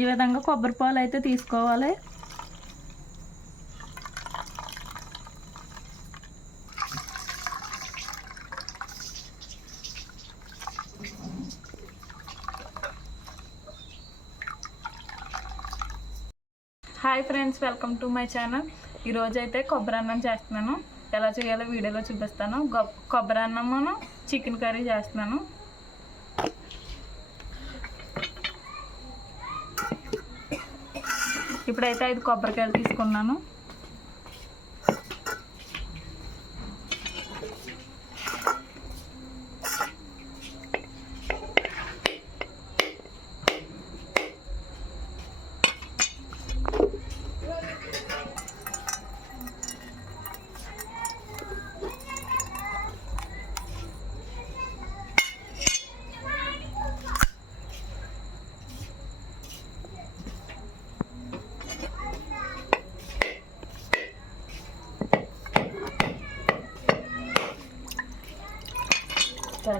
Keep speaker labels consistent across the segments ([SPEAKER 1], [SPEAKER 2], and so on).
[SPEAKER 1] ఈ విధంగా కొబ్బరి పాలు అయితే తీసుకోవాలి. Hi friends welcome to my channel. ఈరోజు అయితే కొబ్బరి అన్నం చేస్తున్నాను. ఎలా చేయాలో వీడియోలో చూపిస్తాను. కొబ్బరి అన్నమును చికెన్ కర్రీ చేస్తున్నాను. ఇప్పుడైతే ఐదు కొబ్బరికాయలు తీసుకున్నాను.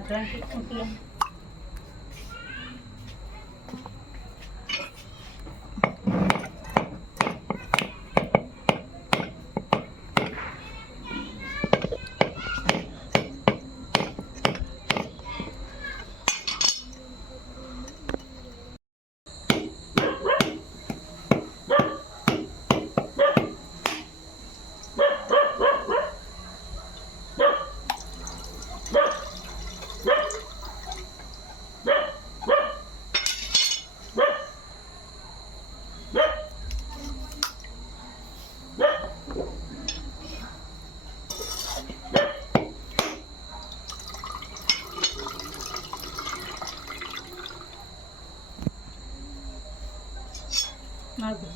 [SPEAKER 1] Grabe ko lang. నాకు.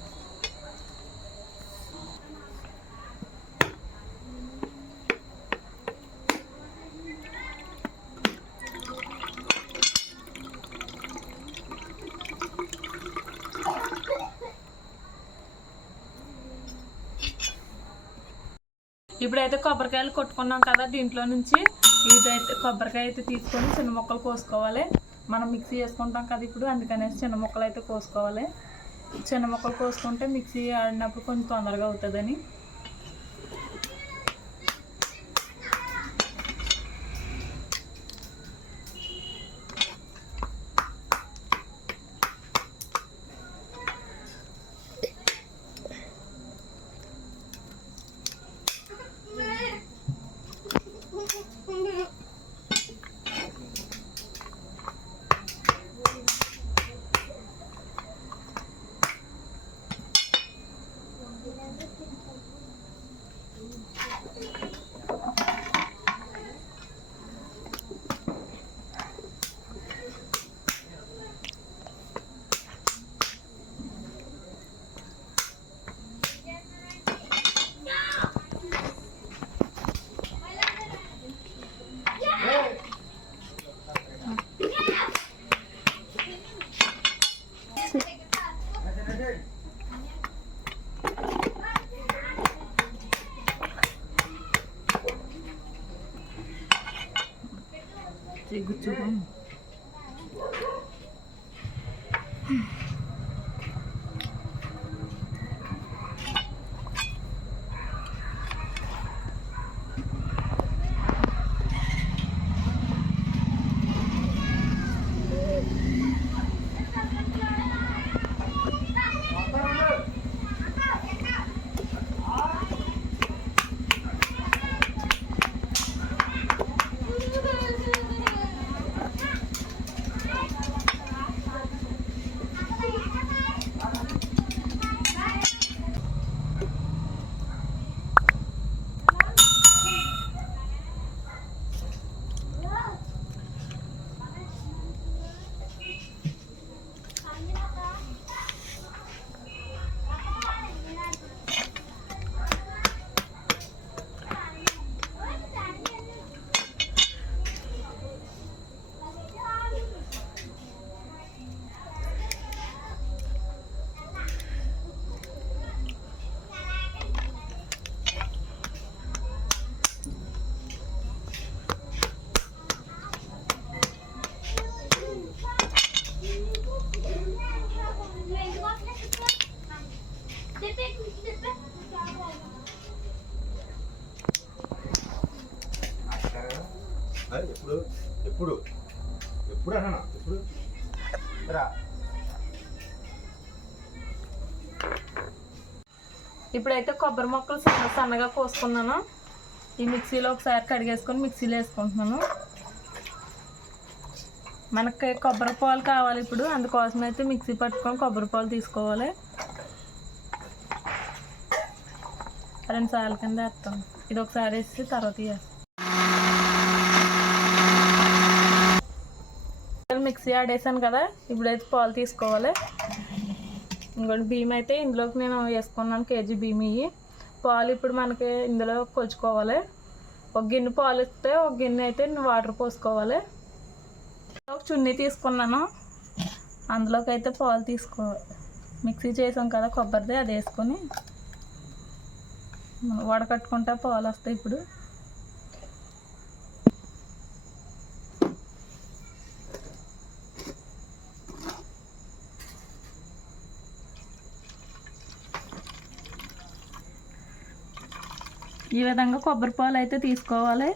[SPEAKER 1] ఇప్పుడైతే కొబ్బరికాయలు కొట్టుకున్నాం కదా దీంట్లో నుంచి. ఇదైతే కొబ్బరికాయ అయితే తీసుకొని చిన్న ముక్కలు కోసుకోవాలి. మనం మిక్సీ చేసుకుంటాం కదా ఇప్పుడు అందుకనేసి చిన్న ముక్కలు అయితే కోసుకోవాలి. చిన్న ముక్కలు కోసుకుంటే మిక్సీ ఆడినప్పుడు కొంచెం తొందరగా అవుతుందని yeah.
[SPEAKER 2] ఎప్పుడు ఎప్పుడు ఎప్పుడు అన్నా ఎప్పుడు? రా.
[SPEAKER 1] ఇప్పుడైతే కొబ్బరి మొక్కలు సన్న సన్నగా కోసుకున్నాను. ఈ మిక్సీలో ఒకసారి కడిగేసుకొని మిక్సీలో వేసుకుంటున్నాను. మనకి కొబ్బరి పాలు కావాలి ఇప్పుడు అందుకోసం అయితే మిక్సీ పట్టుకొని కొబ్బరి పాలు తీసుకోవాలి. రెండు సార్లు కింద వేస్తాం ఇది ఒకసారి వేసి తర్వాత వేస్తాం మిక్సీ ఆడేసాను కదా ఇప్పుడైతే పాలు తీసుకోవాలి. ఇంకోటి బియ్యం అయితే ఇందులోకి నేను వేసుకున్నాను కేజీ బియ్యం ఇవి పాలు ఇప్పుడు మనకి ఇందులో కొలుచుకోవాలి. ఒక గిన్నె పాలు ఇస్తే ఒక గిన్నె అయితే వాటర్ పోసుకోవాలి. ఒక చున్నీ తీసుకున్నాను. అందులోకి అయితే పాలు తీసుకోవాలి మిక్సీ చేసాం కదా కొబ్బరిది అది వేసుకొని. వడకట్టుకుంటే పాలు వస్తాయి ఇప్పుడు. ఈ విధంగా కొబ్బరి పాలు అయితే తీసుకోవాలి.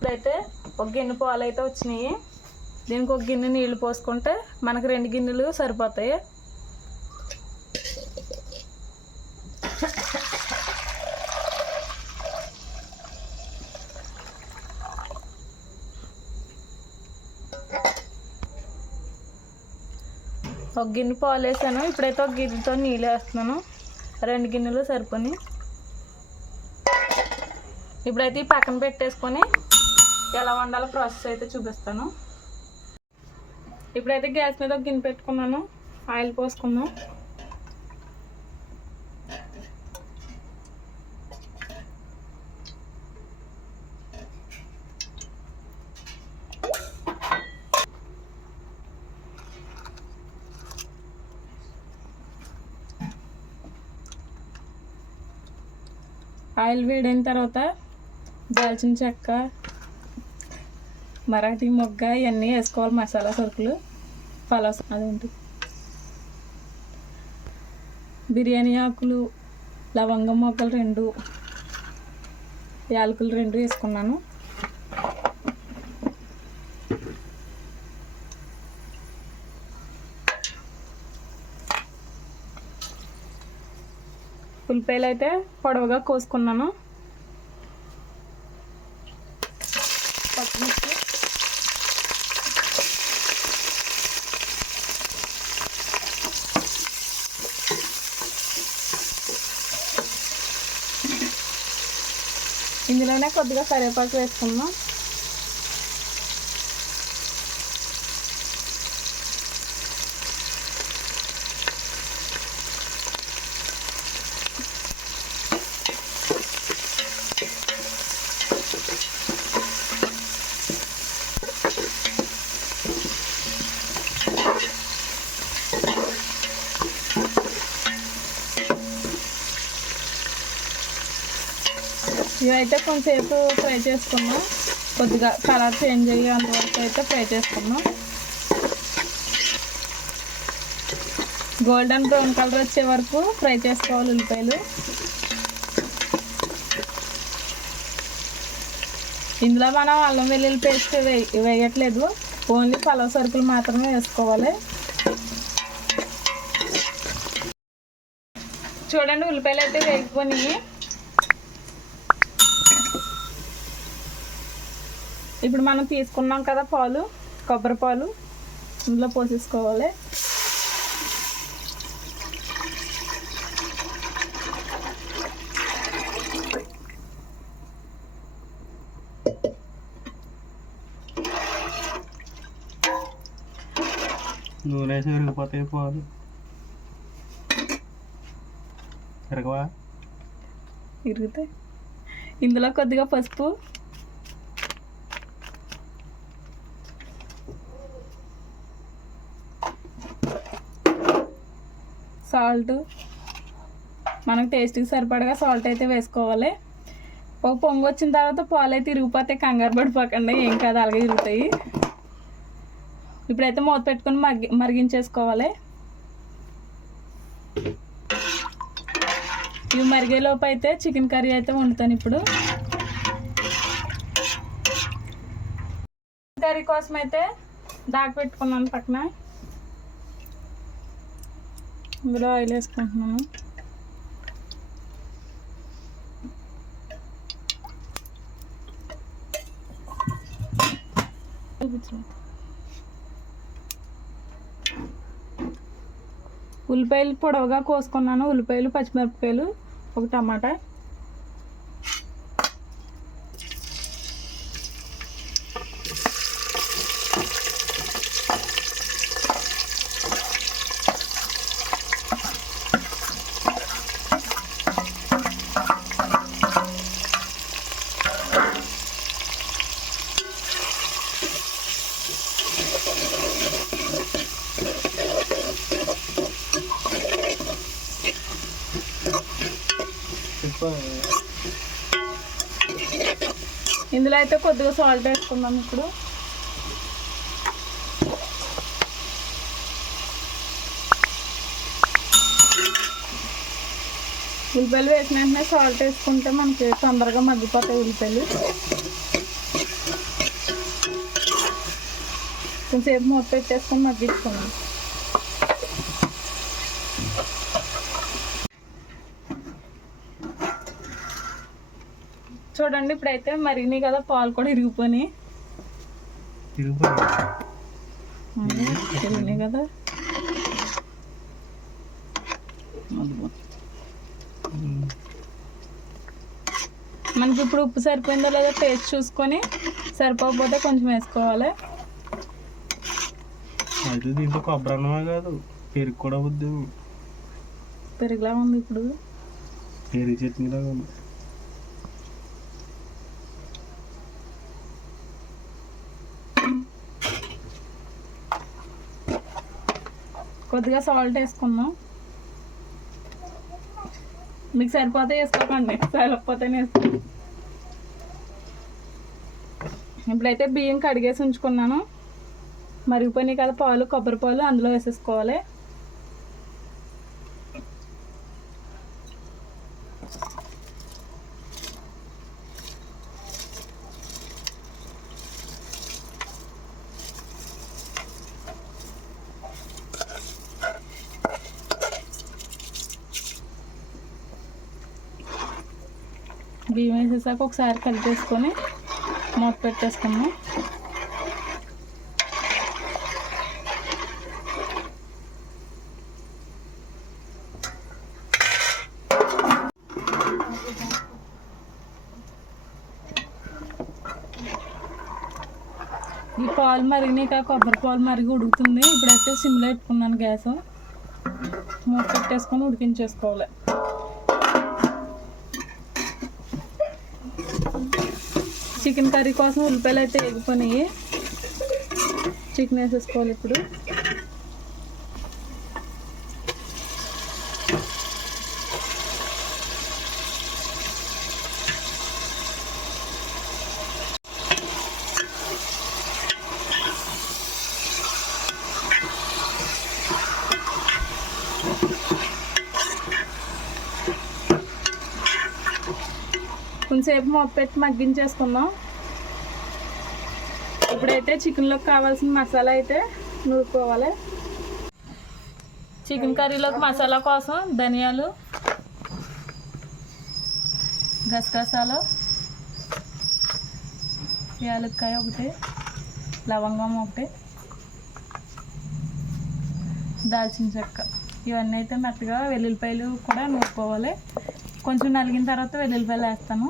[SPEAKER 1] ఇప్పుడైతే ఒక గిన్నె పాలు అయితే వచ్చినాయి. దీనికి ఒక గిన్నె నీళ్ళు పోసుకుంటే మనకు రెండు గిన్నెలు సరిపోతాయి. ఒక గిన్నె పాలు వేసాను ఇప్పుడైతే ఒక గిన్నెతో నీళ్ళు వేస్తున్నాను. రెండు గిన్నెలు సరిపోయి ఇప్పుడైతే ఈ పక్కన పెట్టేసుకొని ఎలా వండాలో ప్రాసెస్ అయితే చూపిస్తాను. ఇప్పుడైతే గ్యాస్ మీద ఒక గిన్నె పెట్టుకున్నాను. ఆయిల్ పోసుకున్నాం ఆయిల్ వేడైన తర్వాత దాల్చిన చెక్క మరాఠీ మొగ్గ ఇవన్నీ వేసుకోవాలి మసాలా సరుకులు పలాస్ అదేంటి? బిర్యానీ ఆకులు లవంగం మొగ్గలు రెండు యాలకులు రెండు వేసుకున్నాను. ఉల్లిపాయలు అయితే పొడవుగా కోసుకున్నాను. కొద్దిగా కరివేపాకు వేసుకుందాం. ఇవైతే కొంచెంసేపు ఫ్రై చేసుకున్నాం. కొద్దిగా కలర్ చేంజ్ అయ్యే అంతవరకు అయితే ఫ్రై చేసుకున్నాం. గోల్డెన్ బ్రౌన్ కలర్ వచ్చే వరకు ఫ్రై చేసుకోవాలి ఉల్లిపాయలు. ఇందులో మనం అల్లం వెల్లుల్లి పేస్ట్ వేయట్లేదు. ఓన్లీ పలవ సరుకులు మాత్రమే వేసుకోవాలి. చూడండి ఉల్లిపాయలు అయితే వేగిపోయినాయి. ఇప్పుడు మనం తీసుకున్నాం కదా పాలు కొబ్బరి పాలు. ఇందులో పోసేసుకోవాలి.
[SPEAKER 2] నూనె వేసి విరిగిపోతాయి పాలు
[SPEAKER 1] ఇరుగుతాయి ఇందులో కొద్దిగా పసుపు సాల్ట్. మనకు టేస్ట్కి సరిపడగా సాల్ట్ అయితే వేసుకోవాలి. ఒక పొంగు వచ్చిన తర్వాత పాలు అయితే ఇరిగిపోతే కంగారు పడిపోకండి. ఏం కాదు అలాగే ఇరుగుతాయి. ఇప్పుడైతే మూత పెట్టుకొని మగ్గి మరిగించేసుకోవాలి. ఇవి మరిగేలోపు అయితే చికెన్ కర్రీ అయితే వండుతాను ఇప్పుడు. కర్రీ కోసం అయితే దాకా పెట్టుకున్నాను పక్కన. ఇందులో ఆయిల్ వేసుకుంటున్నాను ఉల్లిపాయలు పొడవుగా కోసుకున్నాను. ఉల్లిపాయలు పచ్చిమిరపకాయలు ఒక టమాటా. ఇందులో అయితే కొద్దిగా సాల్ట్ వేసుకుందాం ఇప్పుడు. ఉల్లిపాయలు వేసిన వెంటనే సాల్ట్ వేసుకుంటే మనకి తొందరగా మగ్గిపోతాయి ఉల్లిపాయలు. కొంచెంసేపు మూత పెట్టేసుకొని మగ్గించుకున్నాం చూడండి ఇప్పుడైతే మరిగినాయి కదా పాలు కూడా ఇరిగినాయి కదా. మనకి ఇప్పుడు ఉప్పు సరిపోయిందో లేదో టేస్ట్ చూసుకొని సరిపోకపోతే కొంచెం వేసుకోవాలి.
[SPEAKER 2] అయితే దీంట్లో కొబ్బరి అన్నమే కాదు పెరుగు కూడా వద్దు
[SPEAKER 1] పెరుగులా ఉంది ఇప్పుడు.
[SPEAKER 2] పెరుగు చట్నీలాగా ఉంది.
[SPEAKER 1] కొద్దిగా సాల్ట్ వేసుకుందాం. మీకు సరిపోతే వేసుకోకండి. సరిపోతే వేసుకోండి ఇప్పుడైతే బియ్యం కడిగేసి ఉంచుకున్నాను. మరిగిపోయినాయి కదా పాలు కొబ్బరి పాలు అందులో వేసేసుకోవాలి. బియ్యం వేసేసాక ఒకసారి కలిపేసుకొని మూత పెట్టేసుకున్నాం ఈ పాలు మరిగినాక కొబ్బరి పాలు మరిగి ఉడుకుతుంది. ఇప్పుడైతే సిమ్లో పెట్టుకున్నాను గ్యాస్. మూత పెట్టేసుకొని ఉడికించేసుకోవాలి. చికెన్ కర్రీ కోసం ఉల్లిపాయలు అయితే ఎగిపోయినాయి చికెన్ వేసేసుకోవాలి ఇప్పుడు. కొంచెంసేపు మూత పెట్టి మగ్గించేసుకుందాం. ఇప్పుడైతే చికెన్లోకి కావాల్సిన మసాలా అయితే నూరుకోవాలి. చికెన్ కర్రీలోకి మసాలా కోసం ధనియాలు గసగసాలు యాలక్కాయ ఒకటి లవంగం ఒకటి దాల్చిన చెక్క. ఇవన్నీ అయితే మెత్తగా వెల్లుల్లిపాయలు కూడా నూరుకోవాలి. కొంచెం నలిగిన తర్వాత వెల్లుల్లిపాయలు వేస్తాను.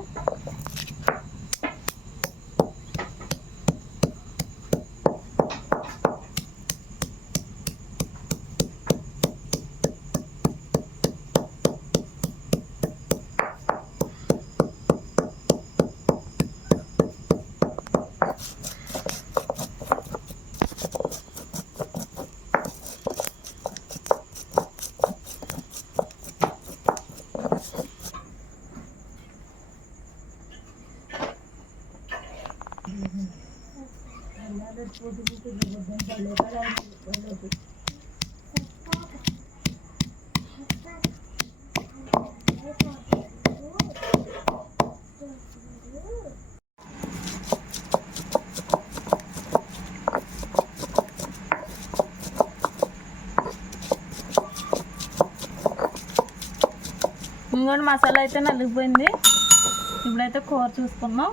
[SPEAKER 1] ఇంకోటి మసాలా అయితే నలిగిపోయింది. ఇప్పుడైతే కూర చూసుకుందాం.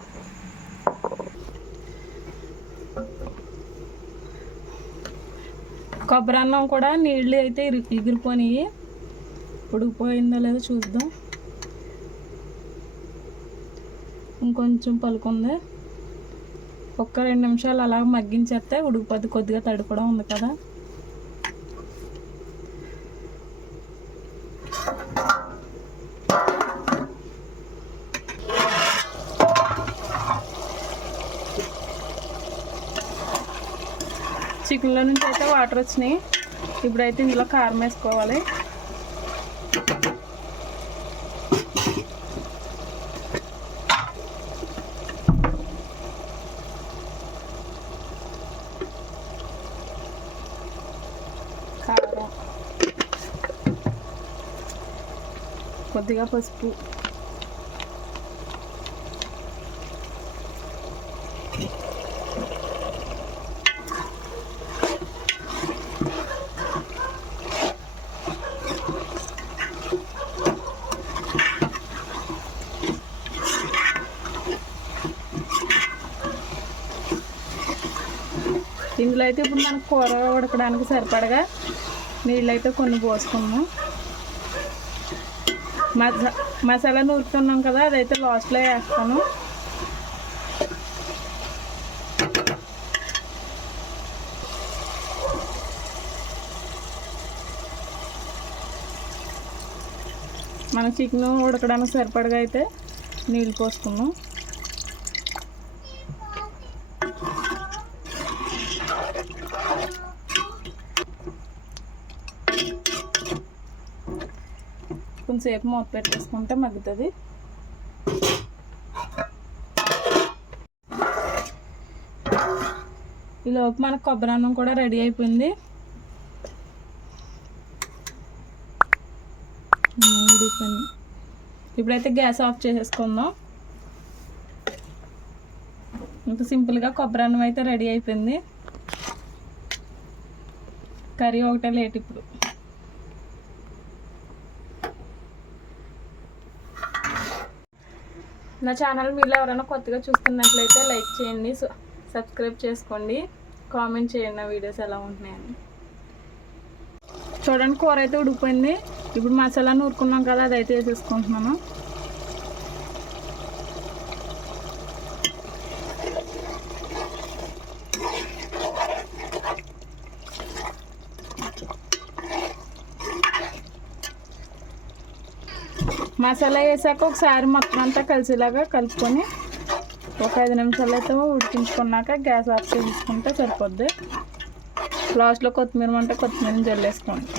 [SPEAKER 1] కొబ్బరి అన్నం కూడా నీళ్ళు అయితే ఇరి- ఎగిరిపోయినాయి ఉడికిపోయిందో లేదో చూద్దాం. ఇంకొంచెం పలుకుంది. ఒక్క రెండు నిమిషాలు అలా మగ్గించేస్తే ఉడికిపోద్ది కొద్దిగా తడి కూడా ఉంది కదా. చికెన్లో నుంచి అయితే వాటర్ వచ్చినాయి. ఇప్పుడైతే ఇందులో కారం వేసుకోవాలి. కారం. కొద్దిగా పసుపు. అయితే ఇప్పుడు మనకు కూర ఉడకడానికి సరిపడగా నీళ్ళు అయితే కొన్ని పోసుకున్నాం. మసా మసాలా నూరుతున్నాం కదా అదైతే లాస్ట్లో వేస్తాను. మన చికెన్ ఉడకడానికి సరిపడగా అయితే నీళ్ళు పోసుకున్నాం. కొంచెంసేపు మూత పెట్టేసుకుంటే మగ్గుతుంది. ఈలోపు మనకు కొబ్బరి అన్నం కూడా రెడీ అయిపోయింది. ఇప్పుడైతే గ్యాస్ ఆఫ్ చేసేసుకుందాం. ఇంకా సింపుల్గా కొబ్బరి అన్నం అయితే రెడీ అయిపోయింది. కర్రీ ఒకటే లేట్ ఇప్పుడు. నా ఛానల్ మీరు ఎవరైనా కొత్తగా చూస్తున్నట్లయితే లైక్ చేయండి సబ్స్క్రైబ్ చేసుకోండి. కామెంట్ చేయండి నా వీడియోస్ ఎలా ఉంటున్నాయని. చూడండి కూర అయితే ఉడికిపోయింది. ఇప్పుడు మసాలా నూరుకున్నాం కదా అదైతే వేసేసుకుంటున్నాను. మసాలా వేసాక ఒకసారి మొత్తం అంతా కలిసేలాగా కలుపుకొని ఒక ఐదు నిమిషాలు అయితే ఉడికించుకున్నాక గ్యాస్ ఆఫ్ చేసుకుంటే సరిపోద్ది. లాస్ట్లో కొత్తిమీర ఉంటే కొత్తిమీర జల్లేసుకోండి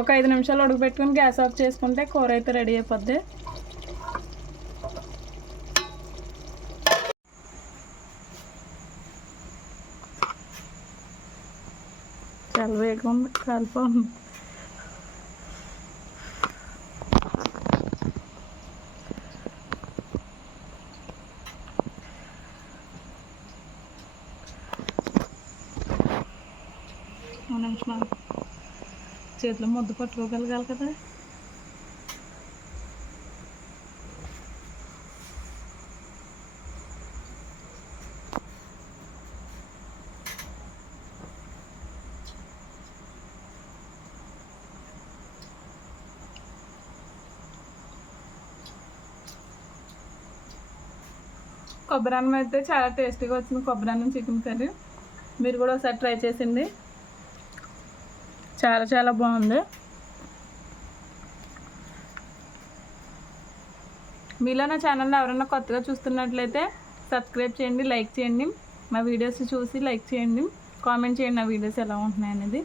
[SPEAKER 1] ఒక ఐదు నిమిషాలు ఉడకబెట్టుకుని గ్యాస్ ఆఫ్ చేసుకుంటే కూర అయితే రెడీ అయిపోద్ది. చాలా వేగం చేతిలో ముద్ద పట్టుకోగలగాలి కదా? కొబ్బరి అన్నం అయితే చాలా టేస్టీగా వచ్చింది కొబ్బరి అన్నం చికెన్ కర్రీ. మీరు కూడా ఒకసారి ట్రై చేసింది. చాలా చాలా బాగుంది. మీలో నా ఛానల్లో ఎవరైనా కొత్తగా చూస్తున్నట్లయితే సబ్స్క్రైబ్ చేయండి లైక్ చేయండి. మా వీడియోస్ చూసి లైక్ చేయండి. కామెంట్ చేయండి నా వీడియోస్ ఎలా ఉంటున్నాయి అనేది